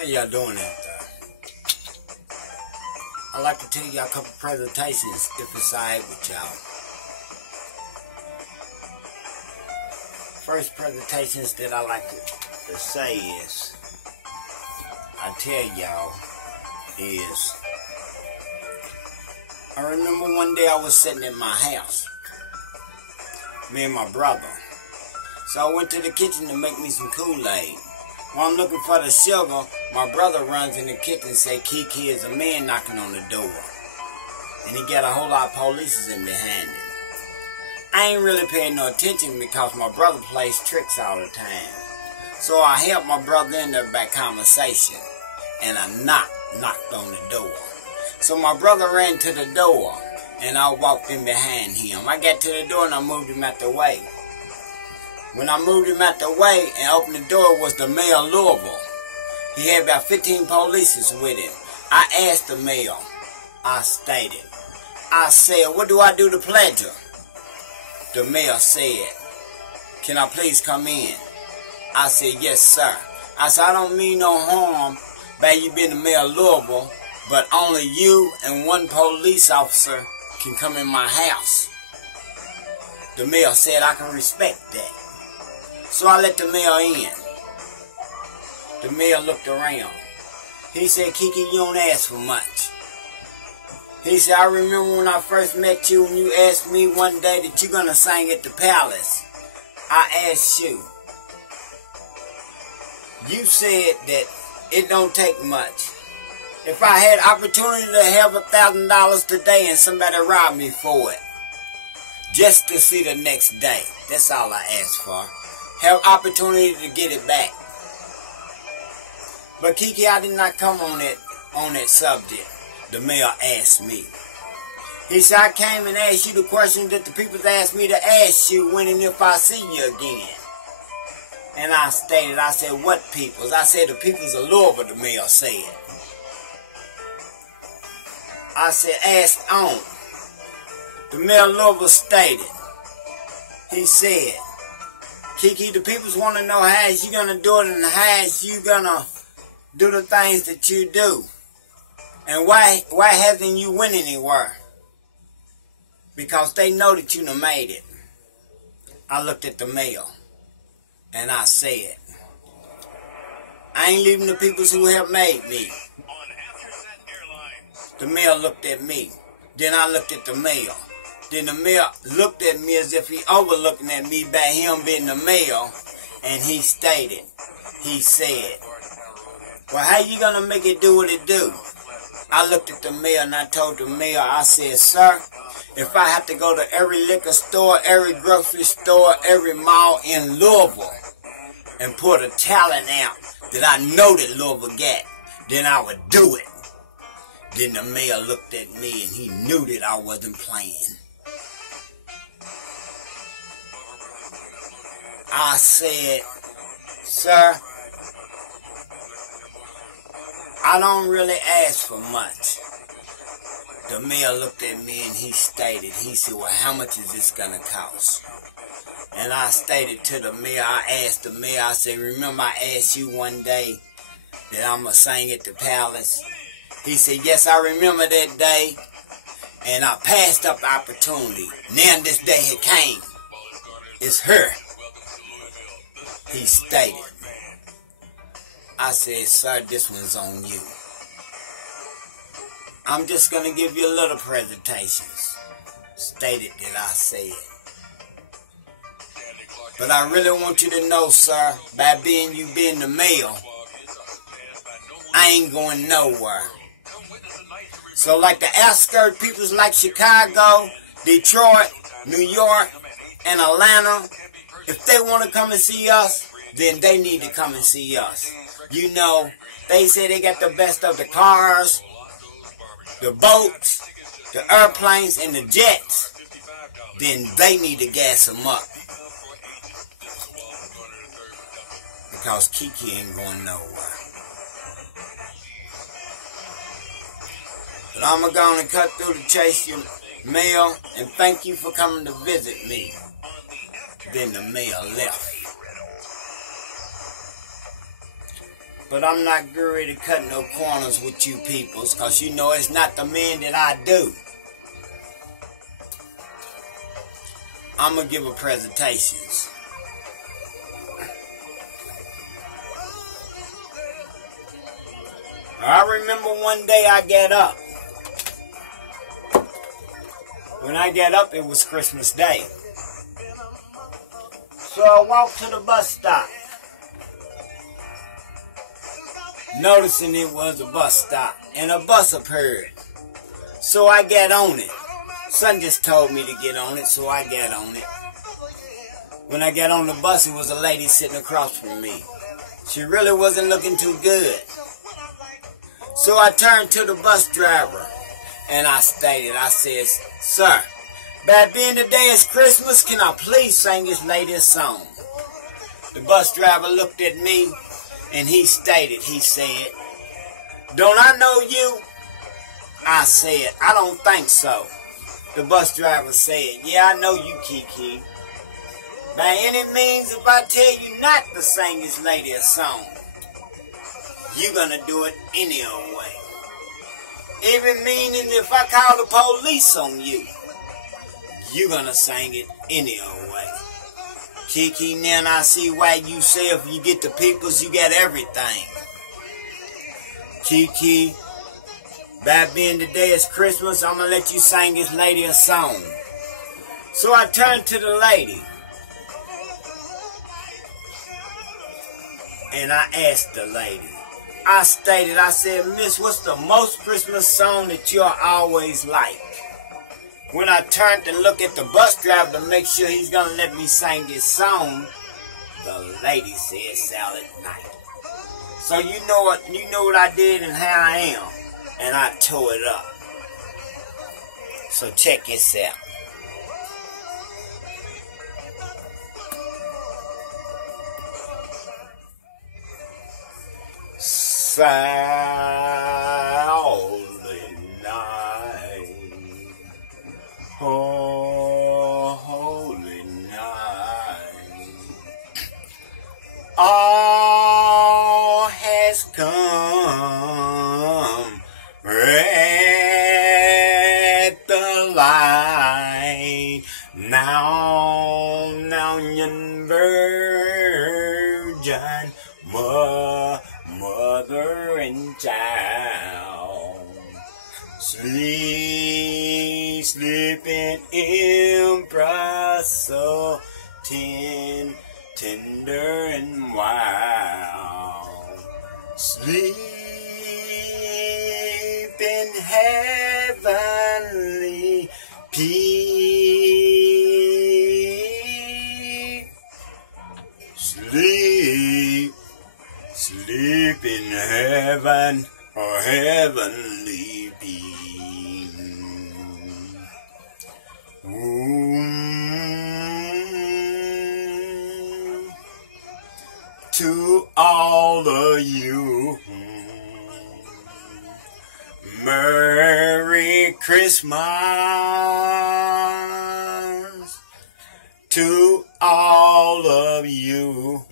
How y'all doing out there? I'd like to tell y'all a couple presentations if it's alright with y'all. First presentations that I like to say is, I tell y'all is, I remember one day I was sitting in my house, me and my brother. So I went to the kitchen to make me some Kool-Aid. While I'm looking for the sugar, my brother runs in the kitchen and say, Kiki, is a man knocking on the door. And he got a whole lot of police in behind him. I ain't really paying no attention because my brother plays tricks all the time. So I helped my brother in there by conversation. And I knocked on the door. So my brother ran to the door and I walked in behind him. I got to the door and I moved him out the way. When I moved him out the way and opened the door was the mayor of Louisville. He had about 15 police with him. I asked the mayor, I said, what do I do to pleasure? The mayor said, can I please come in? I said, yes, sir. I said, I don't mean no harm by you being the mayor of Louisville, but only you and one police officer can come in my house. The mayor said, I can respect that. So I let the mayor in. The mayor looked around. He said, Kiki, you don't ask for much. He said, I remember when I first met you and you asked me one day that you're going to sing at the palace. I asked you. You said that it don't take much. If I had opportunity to have $1,000 today and somebody robbed me for it, just to see the next day, that's all I asked for. Have opportunity to get it back. But Kiki, I did not come on that subject. The mayor asked me. He said, I came and asked you the question that the people asked me to ask you when and if I see you again. And I stated, I said, what peoples? I said, the peoples of Louisville, the mayor said. I said, ask on. The mayor of Louisville stated, he said, Kiki, the peoples want to know how is you going to do it and how is you going to do the things that you do. And why hasn't you went anywhere? Because they know that you done made it. I looked at the mayor and I said, I ain't leaving the peoples who have made me. The mayor looked at me. Then I looked at the mayor. Then the mayor looked at me as if he overlooking at me by him being the mayor. And he stated, he said, well, how you going to make it do what it do? I looked at the mayor and I told the mayor, I said, sir, if I have to go to every liquor store, every grocery store, every mall in Louisville and put a talent out that I know that Louisville got, then I would do it. Then the mayor looked at me and he knew that I wasn't playing. I said, sir, I don't really ask for much. The mayor looked at me and he stated, he said, well, how much is this going to cost? And I stated to the mayor, I asked the mayor, I said, remember I asked you one day that I'm going to sing at the palace? He said, yes, I remember that day, and I passed up the opportunity. Now this day had came. It's her. He stated. I said, sir, this one's on you. I'm just going to give you a little presentations. Stated that I said. But I really want you to know, sir, by you being the mayor, I ain't going nowhere. So like the outskirt peoples like Chicago, Detroit, New York, and Atlanta, if they want to come and see us, then they need to come and see us. You know, they say they got the best of the cars, the boats, the airplanes, and the jets. Then they need to gas them up. Because Kiki ain't going nowhere. But I'm going to cut through the chase, you mayor, and thank you for coming to visit me. Then the mayor left. But I'm not ready to cut no corners with you peoples, because you know it's not the man that I do. I'm going to give a presentations. I remember one day I got up. When I got up, it was Christmas Day. So I walked to the bus stop, noticing it was a bus stop, and a bus appeared. So I got on it. Son just told me to get on it, so I got on it. When I got on the bus, it was a lady sitting across from me. She really wasn't looking too good. So I turned to the bus driver, and I stated, I said, "Sir, by being today is Christmas, can I please sing this lady a song?" The bus driver looked at me, and he stated, he said, "Don't I know you?" I said, "I don't think so." The bus driver said, "Yeah, I know you, Kiki. By any means, if I tell you not to sing this lady a song, you're going to do it any old way. Even meaning if I call the police on you, you're going to sing it any old way. Kiki, now I see why you say if you get the peoples, you get everything. Kiki, by being today is Christmas, I'm going to let you sing this lady a song." So I turned to the lady, and I asked the lady, I stated, I said, "Miss, what's the most Christmas song that you always like?" When I turned and looked at the bus driver to make sure he's going to let me sing this song, the lady said Silent Night. So you know what I did and how I am, and I tore it up. So check this out. Silent night, oh holy night, all has come, red the light, now young virgin, mother and child, sleeping empress so tender and wild, sleep in heavenly peace, sleep in heaven or heavenly peace. To all of you, Merry Christmas. To all of you,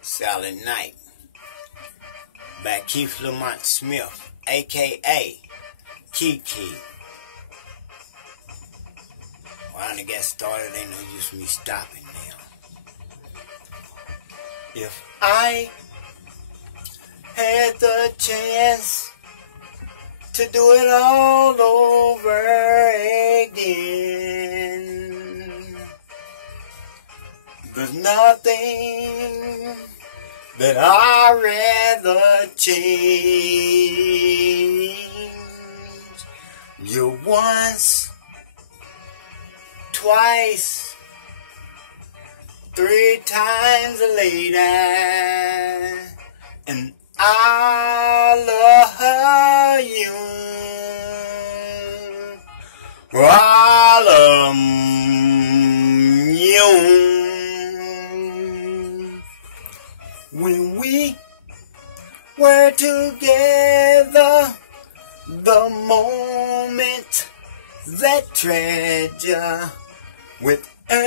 Silent Night by Keith Lamont Smith, a.k.a. Kiki. Well, I done got started, ain't no use me stopping now. If I had the chance to do it all over again, there's nothing that I'd rather change. You once, twice, 3 times later, and I love you. I love you. When we were together, the moment, that treasure, with every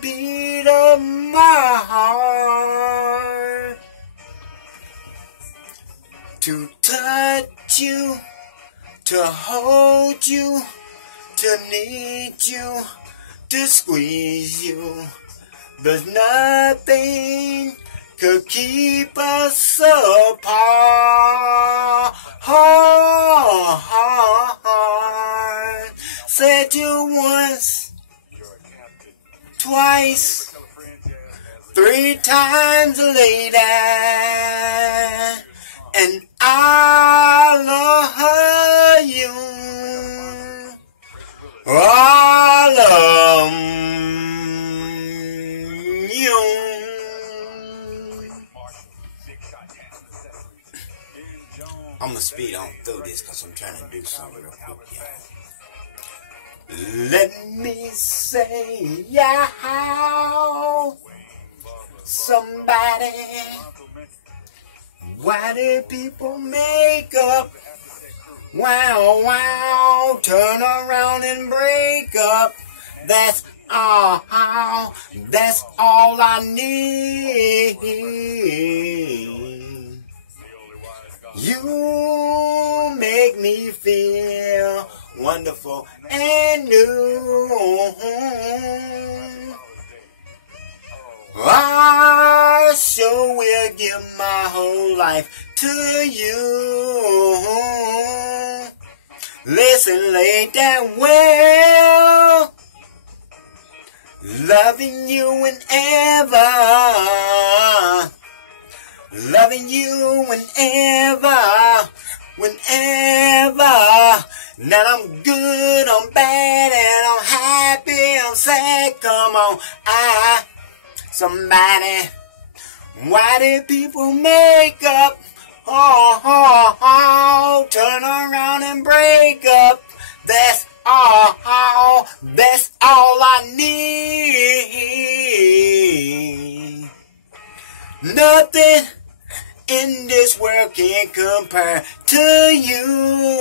beat of my heart. To touch you, to hold you, to need you, to squeeze you. But nothing could keep us apart. Said you once, twice, 3 times later, and I love you. I love you. I'm gonna speed on through this because I'm trying to do something real quick, y'all. Let me say, yeah, somebody, why do people make up? Wow, wow, turn around and break up. That's all I need. You make me feel wonderful and new. I sure will give my whole life to you. Listen, lady, well, loving you whenever, loving you whenever. Now I'm good, I'm bad, and I'm happy, I'm sad. Come on, somebody, why do people make up? Turn around and break up. That's all I need. Nothing in this world can compare to you.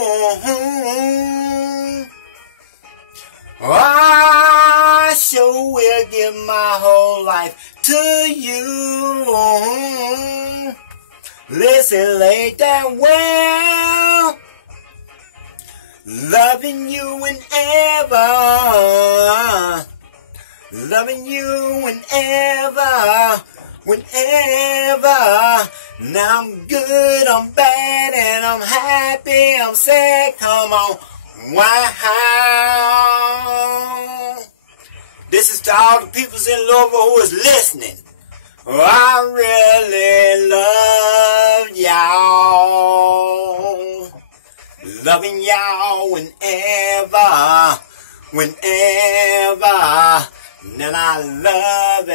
I sure will give my whole life to you. Listen, lady, well, loving you whenever, loving you whenever. Now I'm good, I'm bad, and I'm happy, I'm sad. Come on, wow. This is to all the peoples in Louisville who is listening. I really love y'all. Loving y'all whenever. And I love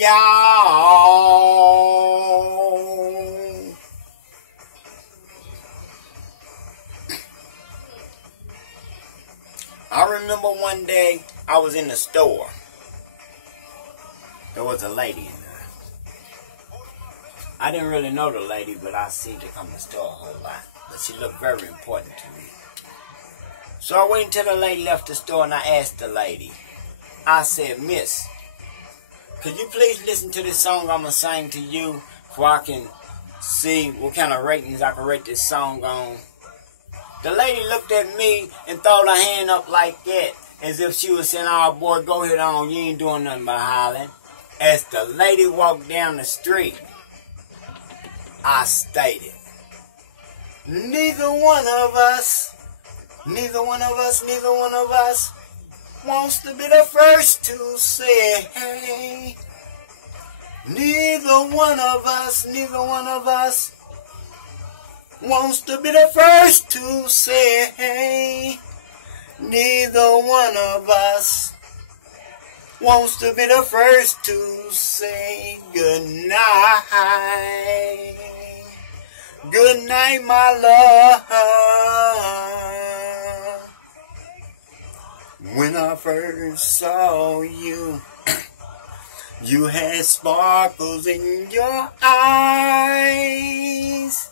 y'all. I remember one day I was in the store. There was a lady in there. I didn't really know the lady, but I seen her come to the store a whole lot. But she looked very important to me. So I waited until the lady left the store and I asked the lady. I said, Miss, could you please listen to this song I'm going to sing to you so I can see what kind of ratings I can rate this song on? The lady looked at me and threw her hand up like that, as if she was saying, oh boy, go ahead on, you ain't doing nothing but hollering. As the lady walked down the street, I stated, neither one of us wants to be the first to say hey. Neither one of us wants to be the first to say hey. Neither one of us wants to be the first to say good night. Good night, my love. When I first saw you, you had sparkles in your eyes.